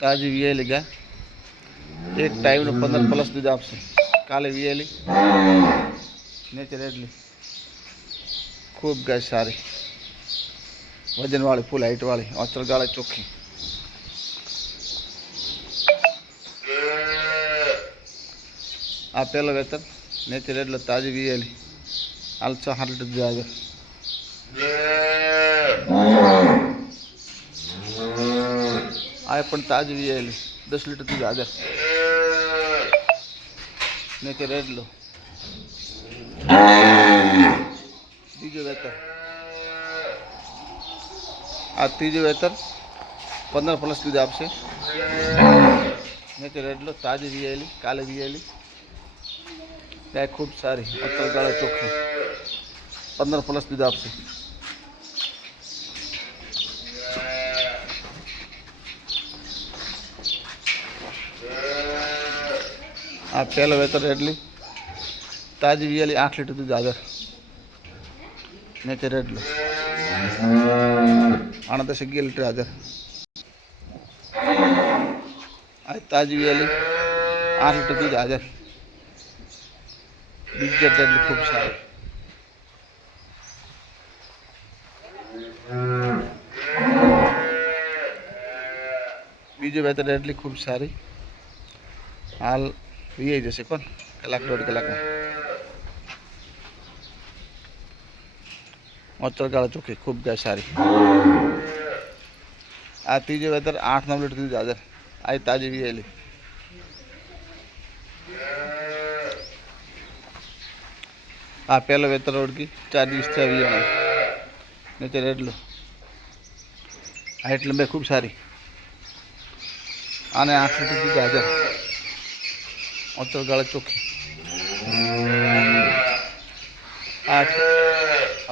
ताजी वीएली गाय एक टाइम 15+ दूध आपसे काले वीएली नेचर एटली खूब गाय सारी वजन वाली फूल हाइट वाली ऑचर गाड़े चोखी आ पहला वेतर नेचर एटले ताजी वीएली हाल 6 लीटर दूध आगे आ पण ताजी वीएली 10 लीटर दूध आगे नेचर एटलो बीजो वेतर आ तीजो वेतर 15+ दूध आपसे नेचर एटलो ताजी वीएली काले वीएली गाय खूब सारी अत्तर गाड़ा चोखी 15+ दूध आपसे आ पहला वेतर एटली ताजी वीएली 8 लीटर दूध आदर नेचर एटलो 8-11 लीटर आदर आ ताजी वीएली 8 लीटर दूध आदर बीजे एटली खूब सारी बीजो वेतर एटली खूब सारी हाल वीए जैसे कौन कलाक 1.5 कलाक में ऑचर गाड़ा चोखी खूब गाय सारी आ तीजे वेतर 8-9 लीटर दूध आदर आई ताजी वीएली आ पहला वेतर रोड की 4 दिवस थया वीए नेचर एटलो हाइट लंबाई खूब सारी आने 8 लीटर दूध आदर ऑचर गाड़ा चोखी 8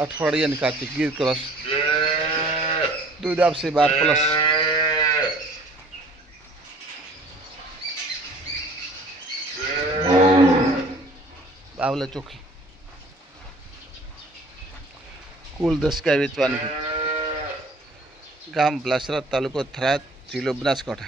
अठवाडिया काची गिर क्रॉस दूध आपसे 12+। बावला चोखी कुल 10 गाय वेचवानी गाम ब्लासरा तालुको थराद जिल्लो बनासकांठा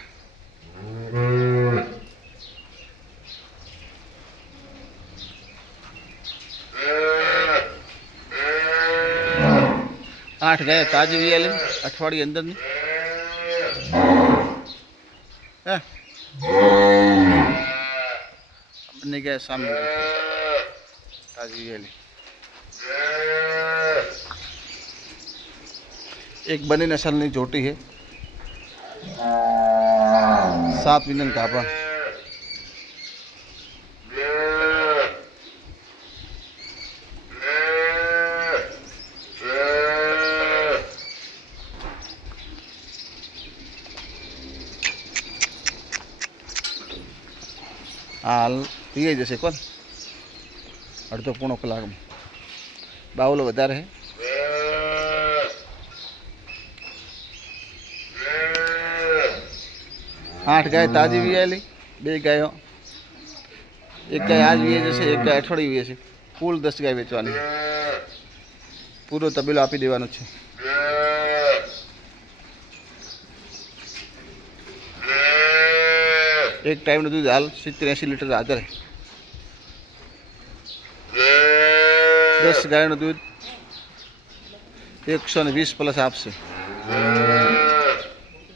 8 गाय ताजी वीएली अठवाडिये अंदर नी अपनी गाय सामने ताजी वीएली एक बनी नस्ल जोटी है 7 विनन कापा हाल ये जैसे कौन अर्धो पूर्ण कलाक में बावलो वधारे है 8 गाय ताजी वीएली 2 गायों एक गाय आज वीए जैसे एक गाय अठवाडिये वीए छे कुल 10 गाय वेचवानी पूरो तबेलो आपी देवानो छे एक टाइम दूध हाल 70-80 लीटर हाजर है 10 गाय दूध 120+ आपसे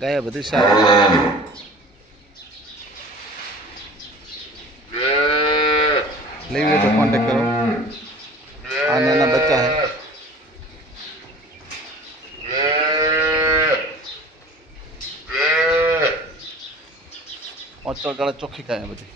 गाय बधी सारी लेवी तो कांटेक्ट करो आ नाना बच्चा है और चौगाड़ा चोखी खाए बधी।